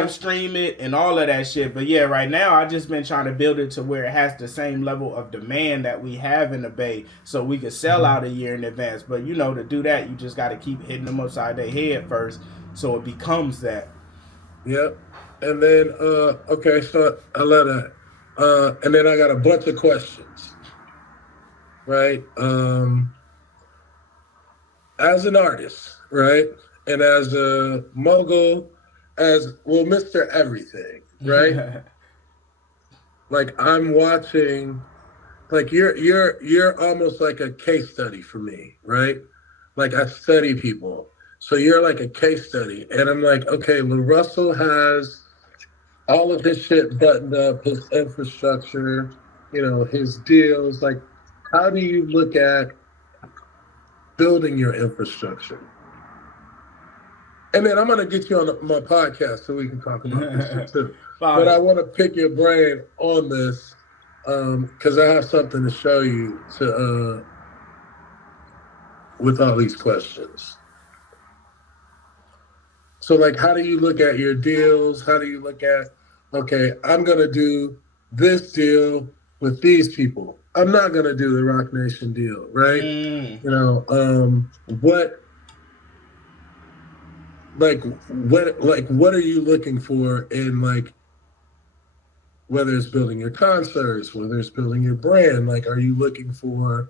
live stream it and all of that shit. But yeah, right now I just been trying to build it to where it has the same level of demand that we have in the Bay, so we could sell out a year in advance. But you know, to do that, you just got to keep hitting them upside their head first, so it becomes that. Yep. And then okay, so I love that. And then I got a bunch of questions. Right? As an artist, right? And as a mogul, as well, Mr. Everything, right? Like I'm watching, like you're almost like a case study for me, right? Like I study people. So you're like a case study. And I'm like, okay, LaRussell has all of his shit buttoned up, his infrastructure, you know, his deals. Like, how do you look at building your infrastructure? And then I'm going to get you on my podcast so we can talk about this shit too. But I want to pick your brain on this because I have something to show you with all these questions. So, like, how do you look at your deals? How do you look at, okay, I'm going to do this deal with these people. I'm not going to do the Rock Nation deal, right? You know, what are you looking for in, like, whether it's building your concerts, whether it's building your brand? Like, are you looking for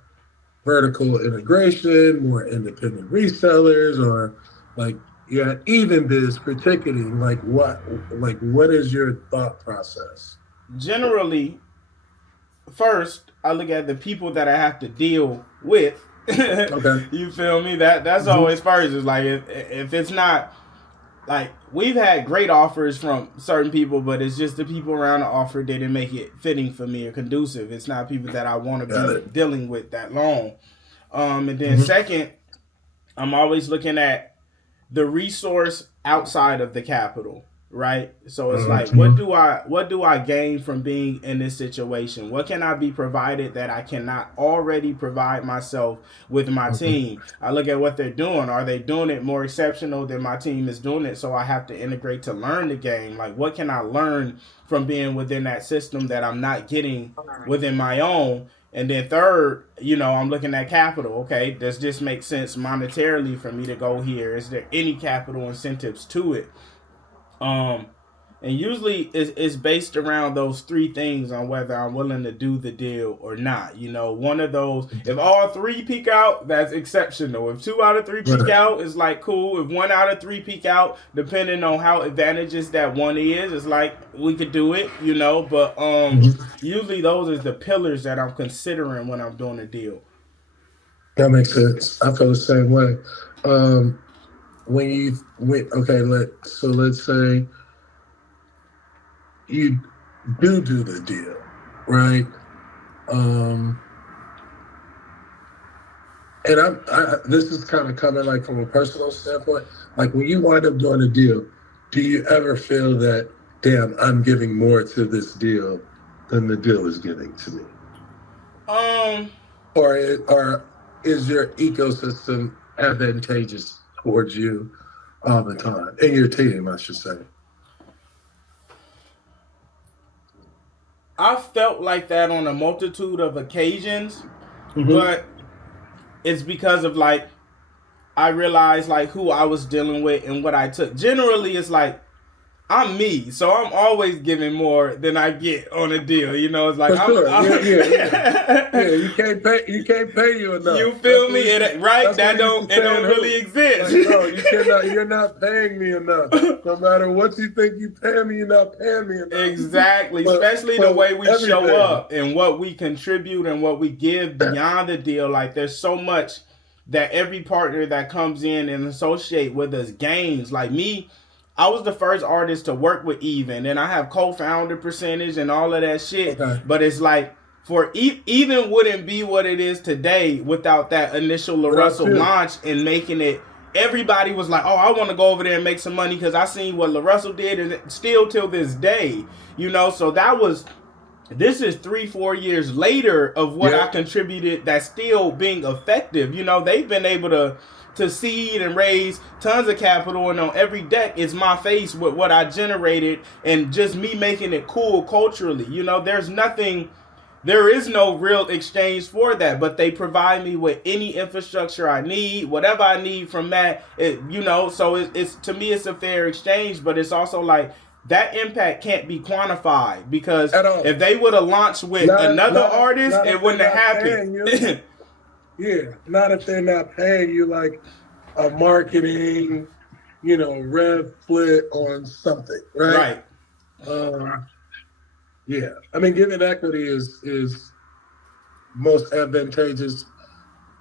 vertical integration, more independent resellers, or like, yeah, even biz for ticketing? Like, what is your thought process? Generally, first, I look at the people that I have to deal with. Okay. You feel me? That's always first. It's like if it's not, like, we've had great offers from certain people, but it's just the people around the offer didn't make it fitting for me or conducive. It's not people that I want to be dealing with that long. And then second, I'm always looking at the resource outside of the capital, right? So it's like, what do I gain from being in this situation? What can I be provided that I cannot already provide myself with my team? I look at what they're doing. Are they doing it more exceptional than my team is doing it? So I have to integrate to learn the game. Like, what can I learn from being within that system that I'm not getting within my own? And then third, you know, I'm looking at capital. Okay, does this make sense monetarily for me to go here? Is there any capital incentives to it? And usually it's based around those three things on whether I'm willing to do the deal or not. You know, one of those, if all three peak out, that's exceptional. If 2 out of 3 peak out, it's like cool. If 1 out of 3 peak out, depending on how advantageous that one is, it's like we could do it, you know. But usually those are the pillars that I'm considering when I'm doing a deal. That makes sense. I feel the same way. Let's say you do the deal, right? And this is kind of coming like from a personal standpoint. Like, when you wind up doing a deal, do you ever feel that, damn, I'm giving more to this deal than the deal is giving to me? Or is your ecosystem advantageous towards you all the time, and your team, I should say? I felt like that on a multitude of occasions, but it's because of, like, I realized, like, who I was dealing with and what I took. Generally, it's like, I'm me, so I'm always giving more than I get on a deal. You know, it's like, you can't pay you enough. You feel me? It don't really exist. Like, no, you're not paying me enough. No matter what you think you pay me, you're not paying me enough. Exactly, especially the way we show up and what we contribute and what we give beyond the deal. Like, there's so much that every partner that comes in and associate with us gains. Like me, I was the first artist to work with Even, and I have co-founder percentage and all of that shit. Okay. But it's like, for Even wouldn't be what it is today without that initial LaRussell launch and making it. Everybody was like, oh, I want to go over there and make some money because I seen what LaRussell did, and still till this day, you know. So this is 3-4 years later of what I contributed that's still being effective. You know, they've been able to to seed and raise tons of capital, and on every deck is my face with what I generated and just me making it cool culturally. You know, there is no real exchange for that, but they provide me with any infrastructure I need, whatever I need from that. So it's to me it's a fair exchange, but it's also like that impact can't be quantified, because if they would have launched with another artist, it wouldn't have happened. Yeah, not if they're not paying you like a marketing, rev split on something, right? Right. Yeah, I mean, giving equity is most advantageous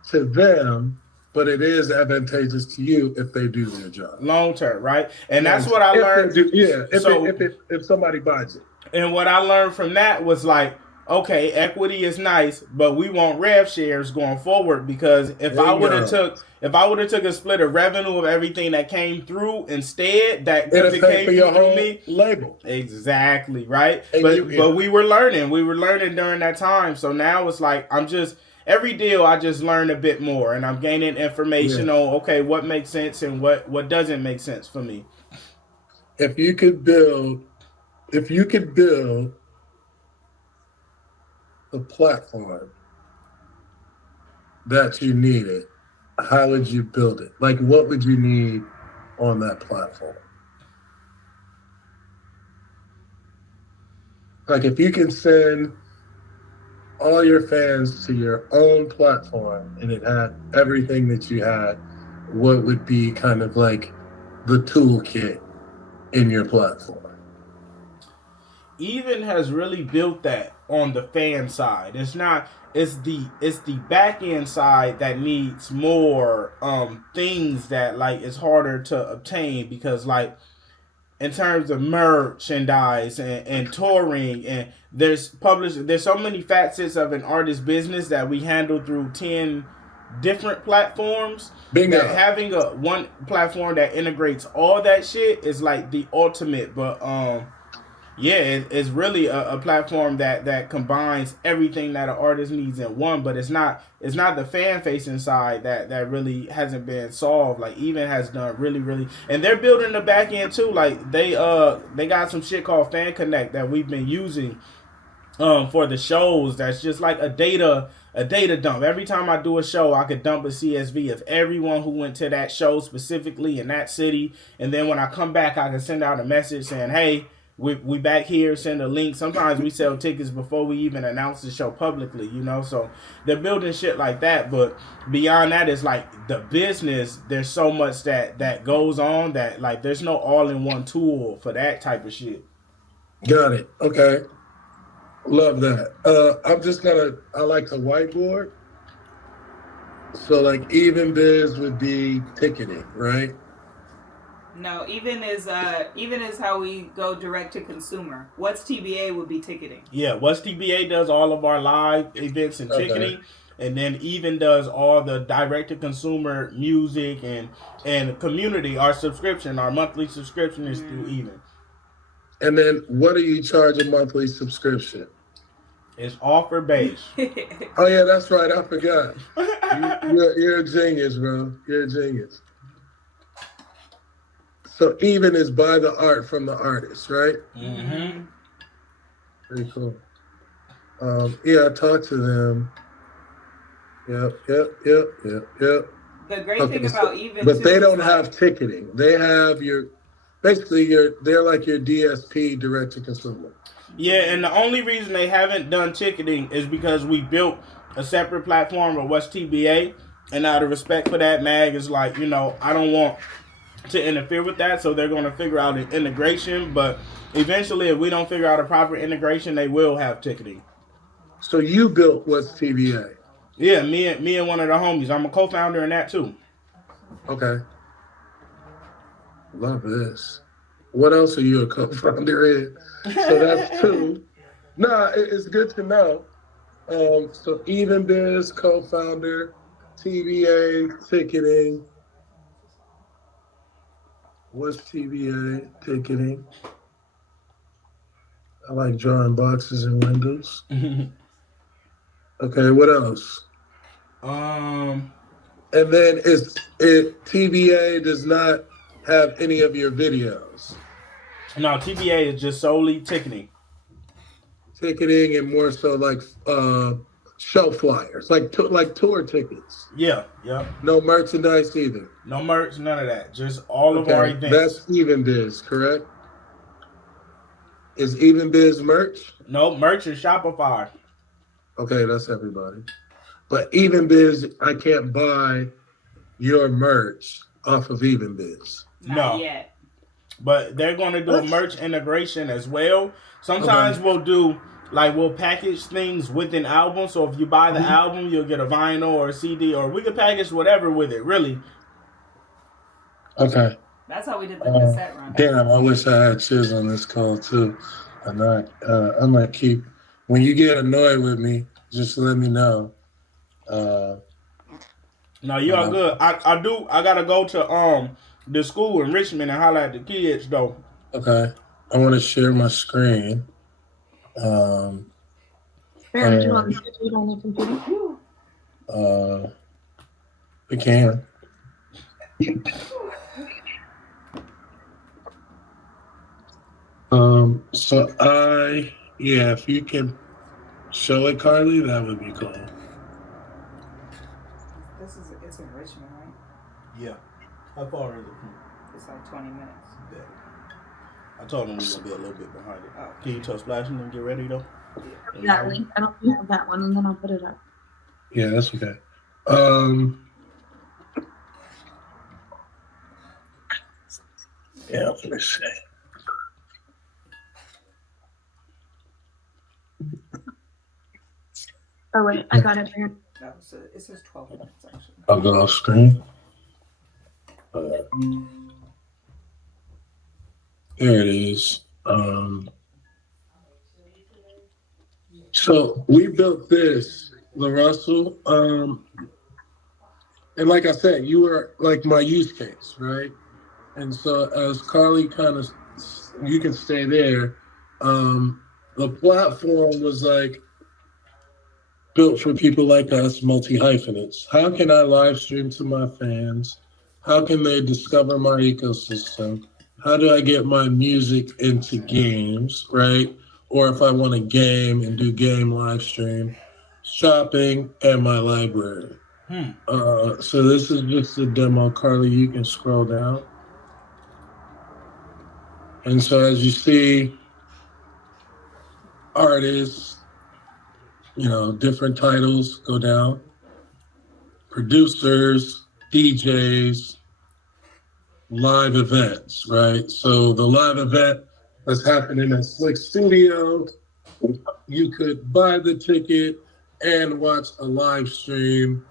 to them, but it is advantageous to you if they do their job long term, right? And that's what I learned. If somebody buys it. And what I learned from that was like, okay, equity is nice, but we want rev shares going forward, because if I would have took a split of revenue of everything that came through instead, that came through me label. Exactly, right? But we were learning during that time. So now it's like every deal I just learn a bit more, and I'm gaining information on what makes sense and what doesn't make sense for me. If you could build the platform that you needed, how would you build it? Like, what would you need on that platform? Like, if you can send all your fans to your own platform and it had everything that you had, what would be kind of like the toolkit in your platform? Even has really built that on the fan side. It's the back end side that needs more things that like is harder to obtain, because like in terms of merchandise and touring, and there's so many facets of an artist business that we handle through 10 different platforms. Bingo. That having one platform that integrates all that shit is like the ultimate. But it's really a platform that combines everything that an artist needs in one. But it's not the fan facing side that really hasn't been solved. Like Even has done really, and they're building the back end too. Like they got some shit called Fan Connect that we've been using for the shows. That's just like a data dump. Every time I do a show, I could dump a CSV of everyone who went to that show specifically in that city, and then when I come back, I can send out a message saying, hey, we back here, send a link. Sometimes we sell tickets before we even announce the show publicly, so they're building shit like that. But beyond that, it's like the business, there's so much that goes on that like there's no all-in-one tool for that type of shit. Got it. Okay. Love that. I like to whiteboard. So like Even Biz would be ticketing, right? No, even is how we go direct to consumer. What's TBA would be ticketing. Yeah, What's TBA does all of our live events and ticketing, and then Even does all the direct to consumer music and community. Our monthly subscription is through Even. And then what do you charge a monthly subscription? It's offer based. Oh yeah, that's right. I forgot. You're a genius, bro. You're a genius. So Even is buy the art from the artist, right? Mm-hmm. Pretty cool. I talked to them. Yep. The great thing about Even, but they don't have ticketing. They have they're like your DSP, direct to consumer. Yeah, and the only reason they haven't done ticketing is because we built a separate platform with What's TBA, and out of respect for that, Mag is like, I don't want to interfere with that, so they're going to figure out an integration. But eventually, if we don't figure out a proper integration, they will have ticketing. So you built What's TBA? Yeah, me and one of the homies. I'm a co-founder in that too. Okay. Love this. What else are you a co-founder in? So that's two. It's good to know. So Even Biz, co-founder, TBA, ticketing. What's TBA, ticketing? I like drawing boxes and windows. Okay, what else? And then TBA does not have any of your videos. No, TBA is just solely ticketing. Ticketing and more so like show flyers, like tour tickets. Yeah. No merchandise either. No merch, none of that. Just all of our events. That's Even Biz, correct? Is Even Biz merch? No, merch is Shopify. Okay, that's everybody. But Even Biz, I can't buy your merch off of Even Biz. Not yet. But they're going to do a merch integration as well. Sometimes we'll package things with an album. So if you buy the album, you'll get a vinyl or a CD, or we can package whatever with it, really. Okay. That's how we did the cassette run. Damn, I wish I had Chiz on this call too. I might keep, when you get annoyed with me, just let me know. No, you are good. I gotta go to the school in Richmond and holler at the kids though. Okay. I want to share my screen. Baron, do you want me to do it on the computer? We can. If you can show it, Carly, that would be cool. It's in Richmond, right? Yeah. How far is it? It's like 20 minutes. Yeah. I told them we were gonna be a little bit behind it. Oh. Can you tell Splashing and get ready though? That link. I don't have that one, and then I'll put it up. Yeah, that's okay. Yeah, let me see. Oh wait, I got it, Baron. It says 12 minutes actually. I'll go off screen. There it is. So we built this, LaRussell. And like I said, you were like my use case, right? And so as Carly you can stay there. The platform was like built for people like us, multi-hyphenates. How can I live stream to my fans? How can they discover my ecosystem? How do I get my music into games, right? Or if I want to game and do game live stream, shopping, and my library. So this is just a demo. Carly, you can scroll down. And so as you see, artists, different titles go down. Producers, DJs, live events, right? So the live event that's happening in Slick Studio, you could buy the ticket and watch a live stream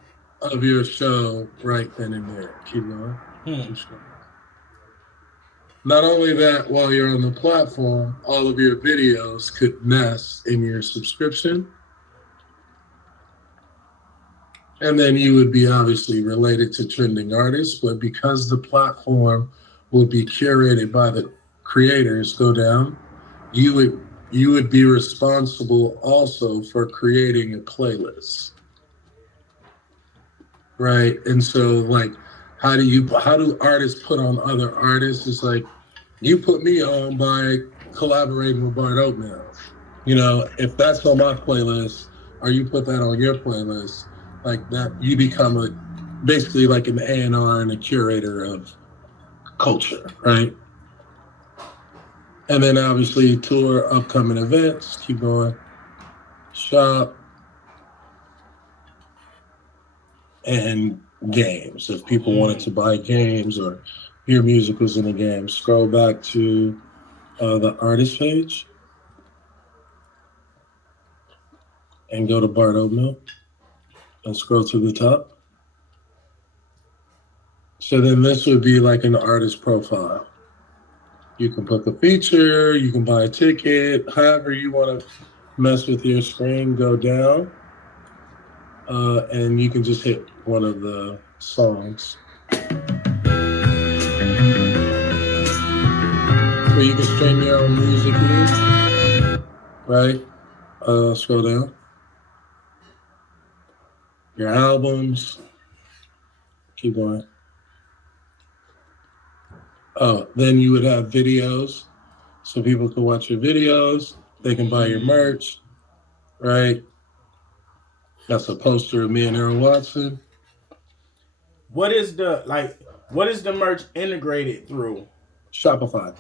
of your show right then and there. Keep going. Not only that, while you're on the platform, all of your videos could nest in your subscription. And then you would be obviously related to trending artists, but because the platform will be curated by the creators, go down, you would be responsible also for creating a playlist. Right? And so like, how do artists put on other artists? It's like, you put me on by collaborating with Bart Oatmeal. If that's on my playlist, or you put that on your playlist, like that, you become basically like an A&R and a curator of culture, right? And then obviously tour upcoming events, keep going, shop, and games. If people wanted to buy games or your music was in a game, scroll back to the artist page and go to Bart Oatmeal and scroll to the top. So then this would be like an artist profile. You can put the feature, you can buy a ticket, however you want to mess with your screen, go down, and you can just hit one of the songs. So you can stream your own music here, right? Scroll down. Your albums, Keep going. Oh, then you would have videos, so people can watch your videos. They can buy your merch, right? That's a poster of me and Errol Watson. What is the merch integrated through? Shopify.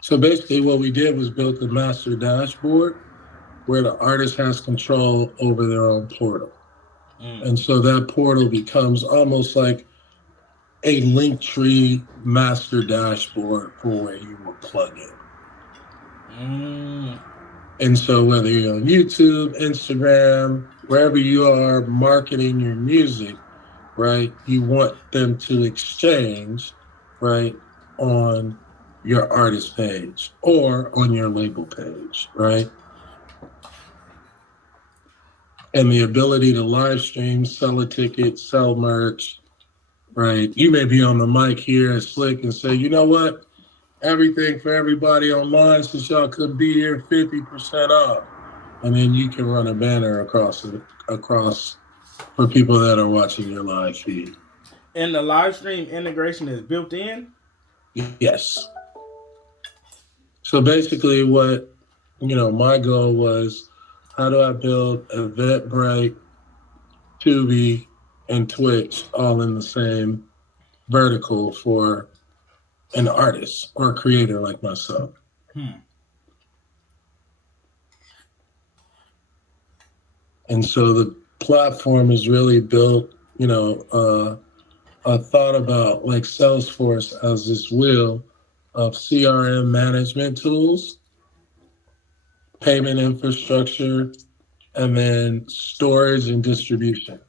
So basically what we did was built a master dashboard where the artist has control over their own portal. And so that portal becomes almost like a Linktree master dashboard for where you will plug it. And so whether you're on YouTube, Instagram, wherever you are marketing your music, right, you want them to exchange, right, on your artist page or on your label page, right? And the ability to live stream, sell a ticket, sell merch, right? You may be on the mic here at Slick and say, you know what? Everything for everybody online, since y'all could be here, 50% off. And then you can run a banner across for people that are watching your live feed. And the live stream integration is built in? Yes. So basically what, my goal was, how do I build Eventbrite, Tubi, and Twitch all in the same vertical for an artist or a creator like myself? And so the platform is really built, I thought about like Salesforce as this wheel of CRM management tools, payment infrastructure, and then storage and distribution.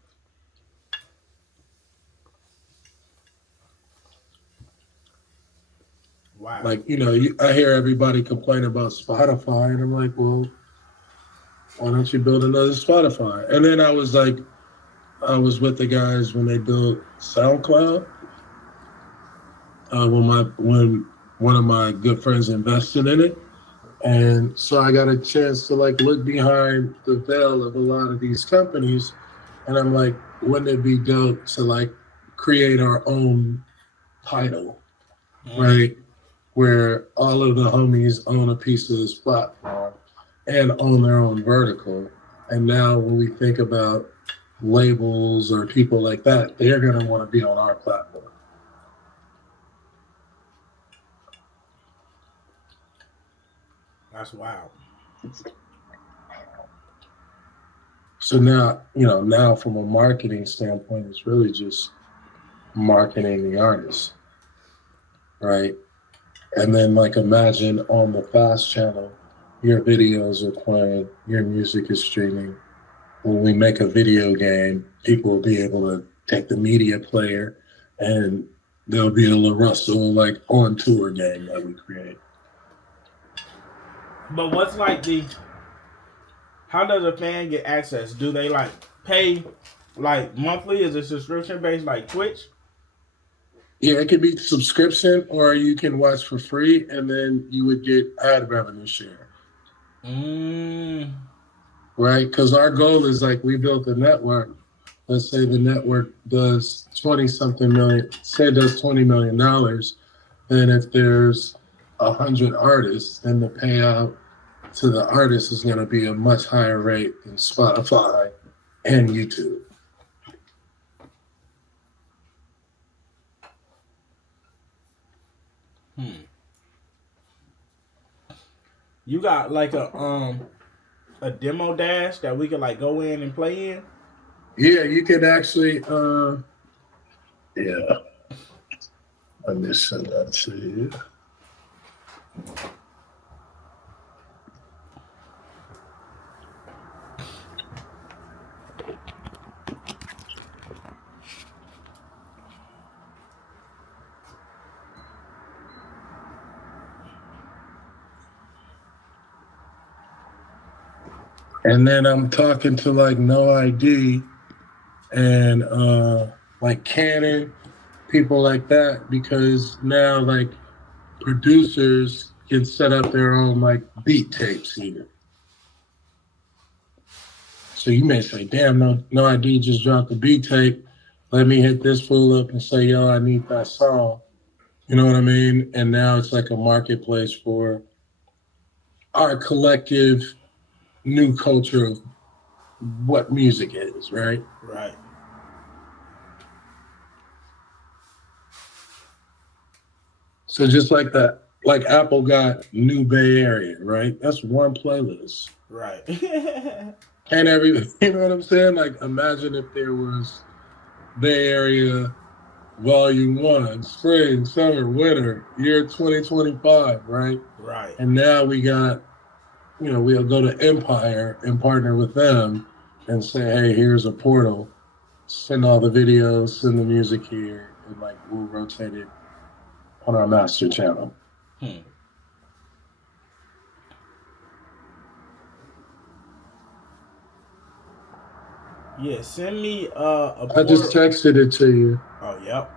Wow. Like, I hear everybody complain about Spotify, and I'm like, well, why don't you build another Spotify? And then I was with the guys when they built SoundCloud. When one of my good friends invested in it. And so I got a chance to look behind the veil of a lot of these companies. And I'm like, wouldn't it be dope to create our own title, right? Where all of the homies own a piece of this platform and own their own vertical. And now when we think about labels or people like that, they're going to want to be on our platform. That's wild. So now from a marketing standpoint, it's really just marketing the artist, right? And then imagine on the fast channel, your videos are playing, your music is streaming. When we make a video game, people will be able to take the media player and there'll be a LARUSSELL on tour game that we create. But what's how does a fan get access? Do they pay monthly? Is it subscription based like Twitch? Yeah, it could be subscription or you can watch for free and then you would get ad revenue share. Right? Because our goal is we built a network. Let's say the network does 20-something million, say it does $20 million. Then if there's 100 artists, then the payout to the artist is going to be a much higher rate than Spotify and YouTube. You got a demo dash that we could go in and play in? Yeah, you could actually let me send that to you. And then I'm talking to No ID and Canon, people like that, because now producers can set up their own beat tapes here. So you may say, damn, no ID just dropped the beat tape. Let me hit this fool up and say, yo, I need that song. You know what I mean? And now it's like a marketplace for our collective new culture of what music is, right? Right. So just like that, like Apple got New Bay Area, right? That's one playlist. Right. And everything, you know what I'm saying? Like imagine if there was Bay Area Volume 1, spring, summer, winter, year 2025, right? Right. And now we got, we'll go to Empire and partner with them and say, hey, here's a portal. Send all the videos, send the music here, and like we'll rotate it on our master channel. Yeah, send me a I just texted it to you. Oh, yep.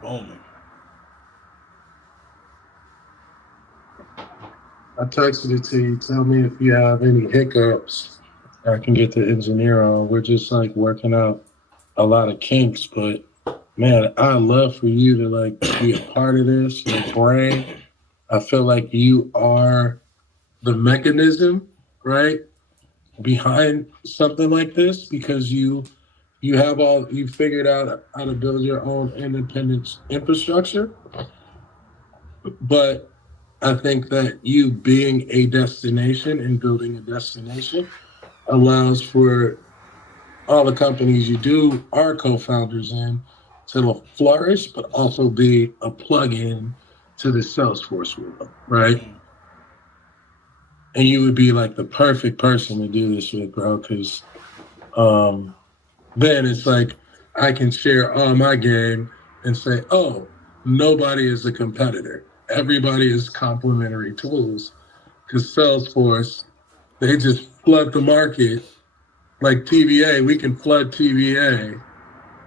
Booming. I texted it to you. Tell me if you have any hiccups I can get the engineer on. We're just like working out a lot of kinks, but man, I love for you to like be a part of this, your brain. I feel like you are the mechanism, right, behind something like this because you figured out how to build your own independent infrastructure. But I think that you being a destination and building a destination allows for all the companies you are co-founders in to flourish, but also be a plug-in to the Salesforce world, right? And you would be like the perfect person to do this with, bro, because then it's like I can share all my game and say, oh, nobody is a competitor. Everybody is complementary tools because Salesforce, they just flood the market. Like TVA, we can flood TVA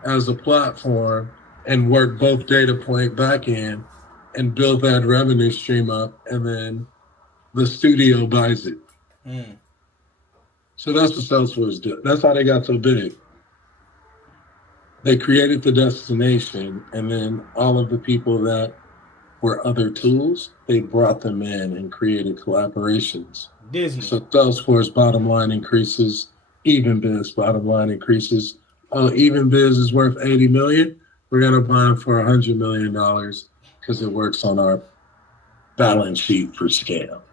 as a platform and work both data point back in and build that revenue stream up, and then the studio buys it. So that's what Salesforce did. That's how they got so big. They created the destination, and then all of the people that were other tools, they brought them in and created collaborations. Disney. So Salesforce bottom line increases, Even Biz bottom line increases. Oh, Even Biz is worth $80 million. We're gonna buy them for $100 million because it works on our balance sheet for scale.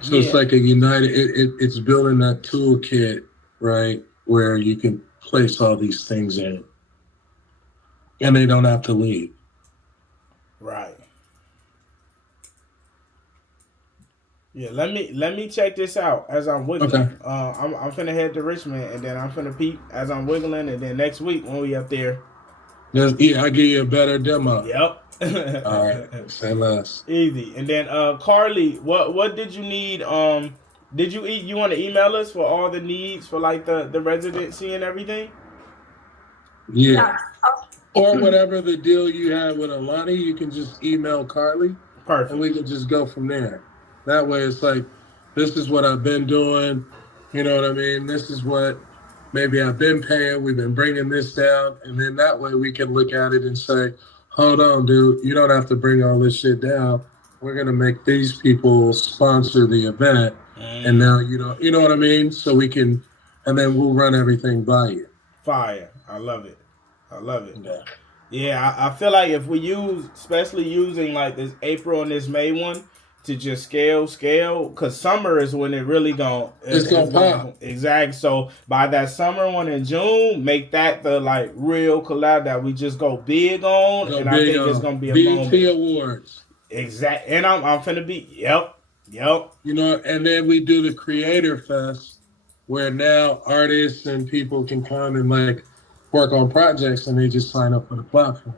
So it's like a united. It's building that toolkit, right, where you can place all these things in, and they don't have to leave. Right. Yeah, let me check this out as I'm wiggling. Okay. I'm finna head to Richmond, and then I'm finna peep as I'm wiggling, and then next week when we up there, I give you a better demo. Yep. All right. Say less. Easy. And then Carly, what did you need? Did you want to email us for all the needs for like the residency and everything? Yeah. Or whatever the deal you have with Alani, you can just email Carly. Perfect. And we can just go from there. That way it's like, this is what I've been doing. You know what I mean? This is what maybe I've been paying. We've been bringing this down. And then that way we can look at it and say, hold on, dude, you don't have to bring all this shit down. We're going to make these people sponsor the event. And now, you know what I mean? So we can, and then we'll run everything by you. Fire. I love it. Yeah, I feel like if we especially using like this April and this May one to just scale, because summer is when it really it's gonna pop. Exactly. So by that summer one in June, make that the like real collab that we just go big on, and I think it's gonna be a moment. BET Awards. Exactly, and I'm finna be yep. You know, and then we do the Creator Fest, where now artists and people can come and like work on projects, and they just sign up for the platform.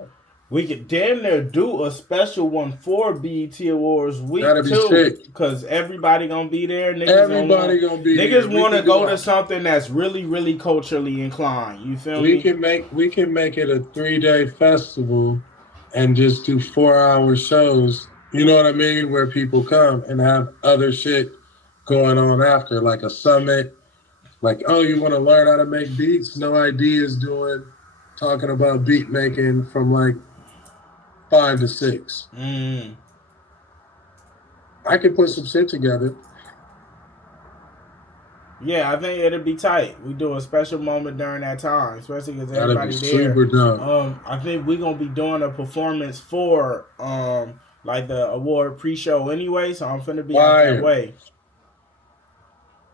We could damn near do a special one for BET Awards week That'd be too, sick. Because everybody gonna be there. Everybody gonna be there. Niggas want to go to something that's really, really culturally inclined. You feel me? We can make it a 3-day festival and just do 4-hour shows. You know what I mean? Where people come and have other shit going on after, like a summit. Like, oh, you want to learn how to make beats? No Ideas talking about beat making from like 5 to 6. I could put some shit together. Yeah, I think it'll be tight. We do a special moment during that time, especially because everybody's there. Super dope. I think we're gonna be doing a performance for like the award pre-show anyway, so I'm finna be out that way.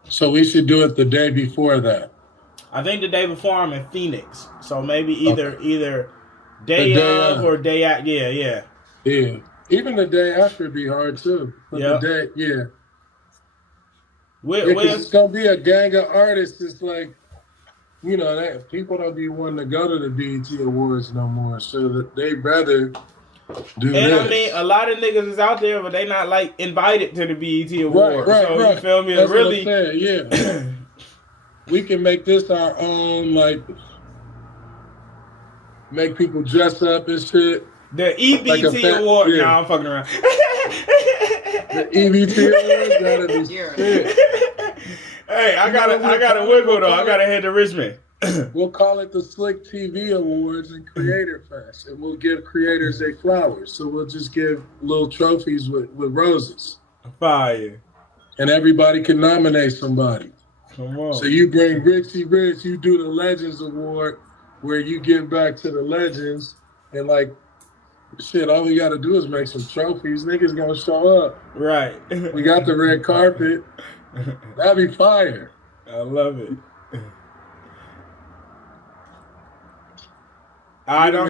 So we should do it the day before that. I think the day before I'm in Phoenix, so maybe either day of or day at. Yeah. Even the day after would be hard too. But the day, it's gonna be a gang of artists. It's like, you know, that people don't be wanting to go to the BET Awards no more, so that they rather do this. I mean, a lot of niggas is out there, but they not like invited to the BET Awards. Right. You feel me? That's really, what I'm saying. Yeah. We can make this our own, like, make people dress up and shit. The EBT Award. Yeah. Nah, I'm fucking around. The EBT Award gotta be shit. Hey, I gotta wiggle though. I gotta head to Richmond. We'll call it the Slick TV Awards and Creator Fest, and we'll give creators their flowers. So we'll just give little trophies with roses. Fire. And everybody can nominate somebody. Come on. So you bring Richie Rich, you do the Legends Award, where you give back to the legends, and like, shit, all we gotta do is make some trophies. Niggas gonna show up. Right. We got the red carpet. That'd be fire. I love it. I don't